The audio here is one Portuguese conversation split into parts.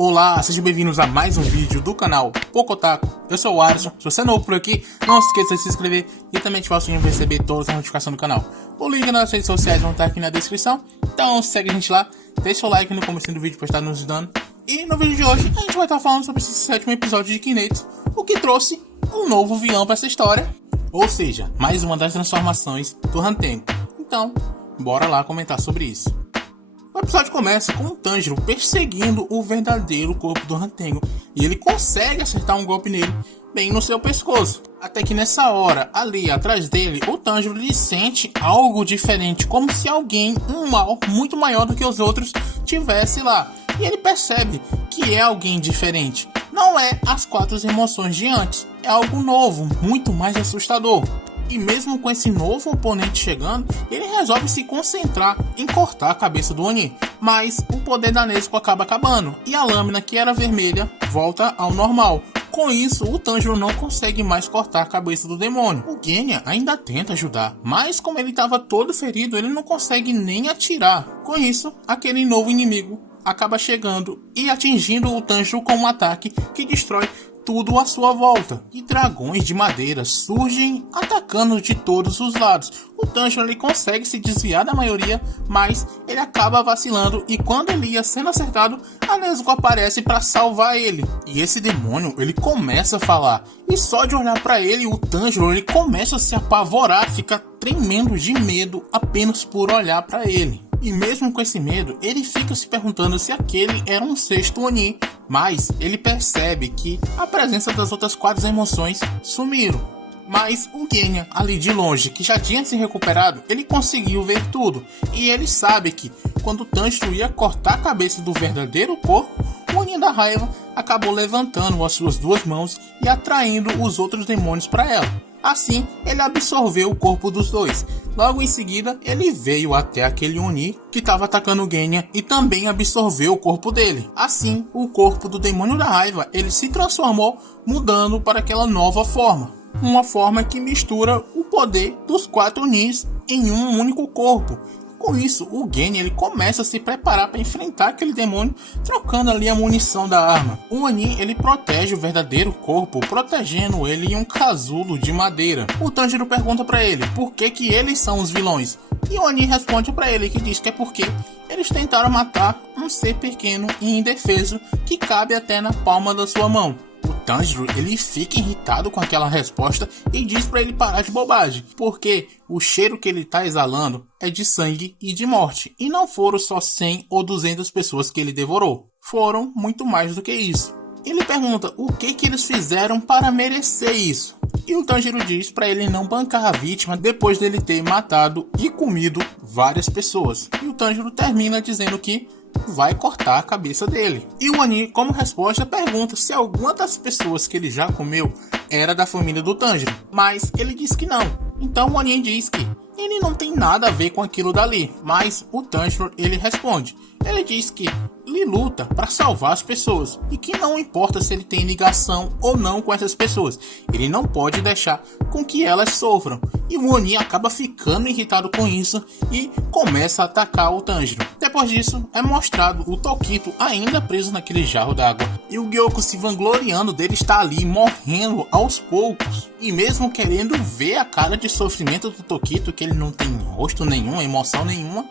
Olá, sejam bem-vindos a mais um vídeo do canal Pocotaku. Eu sou o Alisson. Se você é novo por aqui, não se esqueça de se inscrever e também ativar o sininho para receber todas as notificações do canal. O link nas redes sociais vão estar aqui na descrição, então segue a gente lá, deixa o like no começo do vídeo para estar nos ajudando. E no vídeo de hoje a gente vai estar falando sobre esse sétimo episódio de Kimetsu, o que trouxe um novo vilão para essa história, ou seja, mais uma das transformações do Hantengo. Então, bora lá comentar sobre isso. O episódio começa com o Tanjiro perseguindo o verdadeiro corpo do Hantengo e ele consegue acertar um golpe nele bem no seu pescoço. Até que nessa hora, ali atrás dele, o Tanjiro lhe sente algo diferente, como se alguém, um mal muito maior do que os outros, tivesse lá. E ele percebe que é alguém diferente. Não é as quatro emoções de antes, é algo novo, muito mais assustador. E mesmo com esse novo oponente chegando, ele resolve se concentrar em cortar a cabeça do Oni. Mas o poder da Nezuko acaba acabando, e a lâmina que era vermelha volta ao normal. Com isso, o Tanjiro não consegue mais cortar a cabeça do demônio. O Genya ainda tenta ajudar, mas como ele estava todo ferido, ele não consegue nem atirar. Com isso, aquele novo inimigo acaba chegando e atingindo o Tanjiro com um ataque que destrói tudo à sua volta, e dragões de madeira surgem atacando de todos os lados. O Tanjiro ele consegue se desviar da maioria, mas ele acaba vacilando e quando ele ia sendo acertado, a Nezuko aparece para salvar ele. E esse demônio ele começa a falar, e só de olhar para ele, o Tanjiro ele começa a se apavorar, fica tremendo de medo apenas por olhar para ele. E mesmo com esse medo, ele fica se perguntando se aquele era um sexto Oni, mas ele percebe que a presença das outras quatro emoções sumiram. Mas o Genya, ali de longe, que já tinha se recuperado, ele conseguiu ver tudo. E ele sabe que, quando o Tanjiro ia cortar a cabeça do verdadeiro corpo, o Oni da raiva acabou levantando as suas duas mãos e atraindo os outros demônios para ela. Assim, ele absorveu o corpo dos dois. Logo em seguida, ele veio até aquele Oni que estava atacando o Genya e também absorveu o corpo dele. Assim, o corpo do demônio da raiva ele se transformou, mudando para aquela nova forma. Uma forma que mistura o poder dos quatro Onis em um único corpo. Com isso, o Genya ele começa a se preparar para enfrentar aquele demônio, trocando ali a munição da arma. O Oni ele protege o verdadeiro corpo, protegendo ele em um casulo de madeira. O Tanjiro pergunta para ele por que eles são os vilões. E o Oni responde para ele que diz que é porque eles tentaram matar um ser pequeno e indefeso que cabe até na palma da sua mão. O Tanjiro ele fica irritado com aquela resposta e diz para ele parar de bobagem, porque o cheiro que ele está exalando é de sangue e de morte, e não foram só 100 ou 200 pessoas que ele devorou, foram muito mais do que isso. Ele pergunta o que eles fizeram para merecer isso, e o Tanjiro diz para ele não bancar a vítima depois dele ter matado e comido várias pessoas, e o Tanjiro termina dizendo que vai cortar a cabeça dele. E o Oni, como resposta, pergunta se alguma das pessoas que ele já comeu era da família do Tanjiro, mas ele diz que não. Então o Oni diz que ele não tem nada a ver com aquilo dali, mas o Tanjiro ele responde. Ele diz que ele luta para salvar as pessoas e que não importa se ele tem ligação ou não com essas pessoas, ele não pode deixar com que elas sofram. E o Oni acaba ficando irritado com isso e começa a atacar o Tanjiro. Depois disso, é mostrado o Tokito ainda preso naquele jarro d'água e o Gyoko se vangloriando dele estar ali morrendo aos poucos. E mesmo querendo ver a cara de sofrimento do Tokito, que ele não tem rosto nenhum, emoção nenhuma,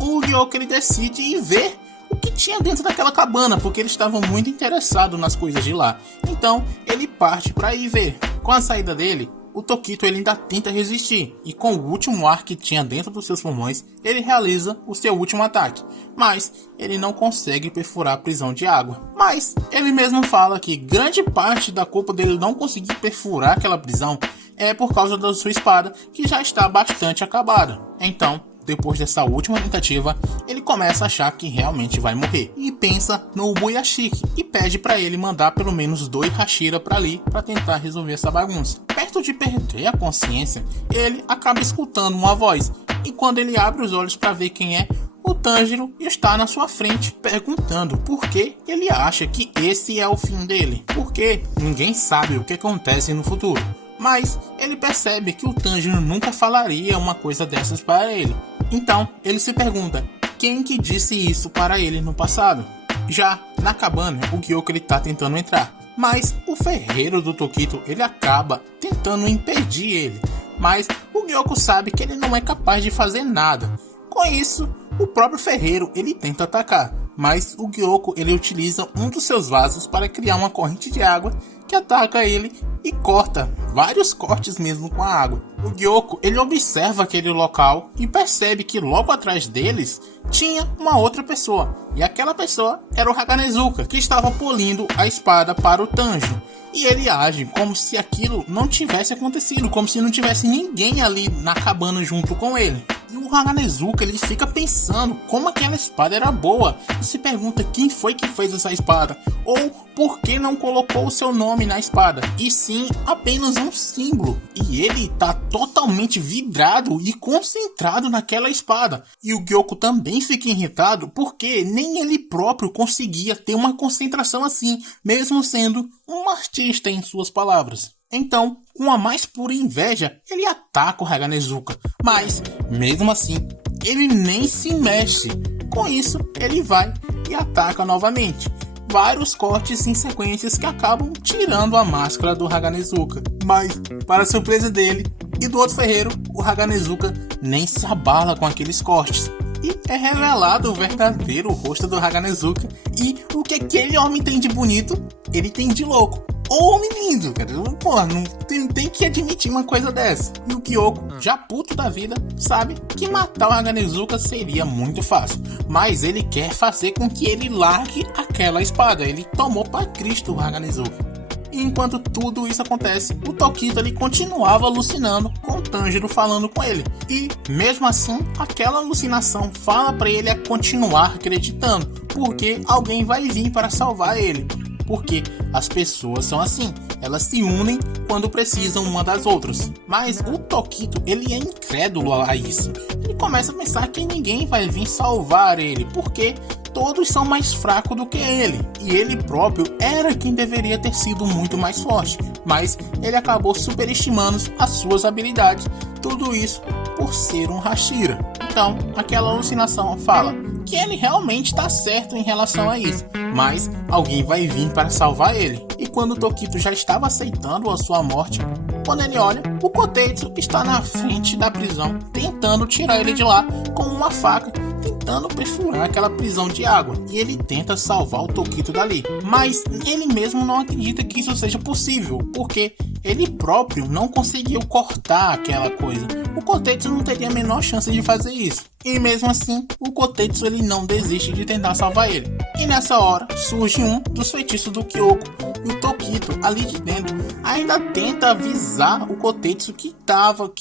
o Gyoko ele decide ir ver o que tinha dentro daquela cabana, porque ele estava muito interessado nas coisas de lá. Então ele parte para ir ver. Com a saída dele, o Tokito ele ainda tenta resistir, e com o último ar que tinha dentro dos seus pulmões, ele realiza o seu último ataque, mas ele não consegue perfurar a prisão de água. Mas ele mesmo fala que grande parte da culpa dele não conseguir perfurar aquela prisão é por causa da sua espada, que já está bastante acabada. Então, depois dessa última tentativa, ele começa a achar que realmente vai morrer e pensa no Ubuyashiki e pede para ele mandar pelo menos 2 Hashira para ali para tentar resolver essa bagunça. Perto de perder a consciência, ele acaba escutando uma voz e quando ele abre os olhos para ver quem é, o Tanjiro está na sua frente perguntando por que ele acha que esse é o fim dele, porque ninguém sabe o que acontece no futuro. Mas ele percebe que o Tanjiro nunca falaria uma coisa dessas para ele. Então ele se pergunta quem que disse isso para ele no passado. Já na cabana, o Gyoko ele tá tentando entrar, mas o ferreiro do Tokito ele acaba tentando impedir ele. Mas o Gyoko sabe que ele não é capaz de fazer nada. Com isso, o próprio ferreiro ele tenta atacar, mas o Gyoko ele utiliza um dos seus vasos para criar uma corrente de água que ataca ele e corta vários cortes mesmo com a água. O Gyoko ele observa aquele local e percebe que logo atrás deles tinha uma outra pessoa, e aquela pessoa era o Haganezuka, que estava polindo a espada para o Tanjiro. E ele age como se aquilo não tivesse acontecido, como se não tivesse ninguém ali na cabana junto com ele. E o Haganezuka ele fica pensando como aquela espada era boa e se pergunta quem foi que fez essa espada, ou por que não colocou o seu nome na espada, e sim apenas um símbolo. E ele tá totalmente vidrado e concentrado naquela espada. E o Gyoko também fica irritado porque nem ele próprio conseguia ter uma concentração assim, mesmo sendo um artista em suas palavras. Então, com a mais pura inveja, ele ataca o Haganezuka, mas, mesmo assim, ele nem se mexe. Com isso, ele vai e ataca novamente. Vários cortes em sequências que acabam tirando a máscara do Haganezuka. Mas, para surpresa dele e do outro ferreiro, o Haganezuka nem se abala com aqueles cortes. E é revelado o verdadeiro rosto do Haganezuka e o que aquele homem tem de bonito, ele tem de louco. Ou homem lindo, cara. Pô, não tem que admitir uma coisa dessa. E o Gyoko, já puto da vida, sabe que matar o Haganezuka seria muito fácil. Mas ele quer fazer com que ele largue aquela espada. Ele tomou para Cristo o Haganezuka. E enquanto tudo isso acontece, o Tokito ele continuava alucinando com o Tanjiro falando com ele. E mesmo assim, aquela alucinação fala para ele a continuar acreditando, porque alguém vai vir para salvar ele. Porque as pessoas são assim, elas se unem quando precisam uma das outras. Mas o Tokito, ele é incrédulo a isso. Ele começa a pensar que ninguém vai vir salvar ele, porque todos são mais fracos do que ele. E ele próprio era quem deveria ter sido muito mais forte. Mas ele acabou superestimando as suas habilidades. Tudo isso por ser um Hashira. Então, aquela alucinação fala que ele realmente está certo em relação a isso, mas alguém vai vir para salvar ele. E quando o Tokito já estava aceitando a sua morte, quando ele olha, o Kotetsu está na frente da prisão, tentando tirar ele de lá com uma faca, tentando perfurar aquela prisão de água. E ele tenta salvar o Tokito dali, mas ele mesmo não acredita que isso seja possível, porque ele próprio não conseguiu cortar aquela coisa. O Kotetsu não teria a menor chance de fazer isso. E mesmo assim, o Kotetsu ele não desiste de tentar salvar ele. E nessa hora, surge um dos feitiços do Kyoko. E o Tokito, ali de dentro, ainda tenta avisar o Kotetsu que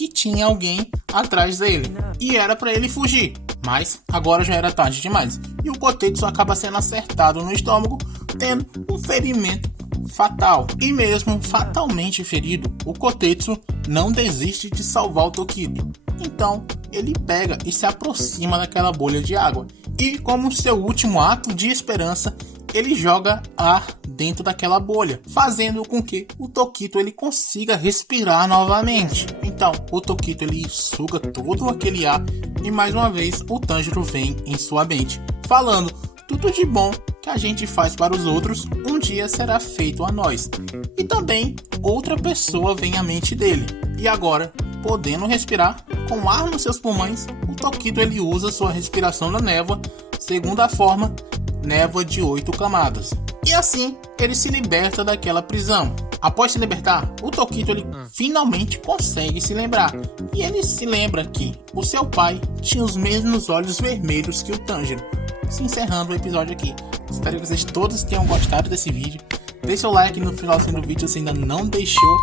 tinha alguém atrás dele. E era para ele fugir. Mas agora já era tarde demais. E o Kotetsu acaba sendo acertado no estômago, tendo um ferimento fatal. E mesmo fatalmente ferido, o Kotetsu não desiste de salvar o Tokito. Então ele pega e se aproxima daquela bolha de água. E como seu último ato de esperança, ele joga ar dentro daquela bolha, fazendo com que o Tokito ele consiga respirar novamente. Então o Tokito ele suga todo aquele ar e mais uma vez o Tanjiro vem em sua mente, falando: tudo de bom que a gente faz para os outros, um dia será feito a nós. E também outra pessoa vem à mente dele. E agora, podendo respirar com ar nos seus pulmões, o Tokito ele usa sua respiração da névoa, segundo a forma névoa de 8 camadas. E assim, ele se liberta daquela prisão. Após se libertar, o Tokito ele finalmente consegue se lembrar. E ele se lembra que o seu pai tinha os mesmos olhos vermelhos que o Tanjiro. Se encerrando o episódio aqui. Espero que vocês todos tenham gostado desse vídeo. Deixa o like no finalzinho do vídeo se ainda não deixou.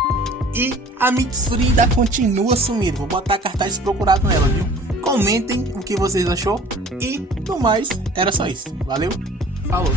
E a Mitsuri ainda continua sumida. Vou botar cartaz procurado nela, viu? Comentem o que vocês achou. E no mais, era só isso. Valeu, falou!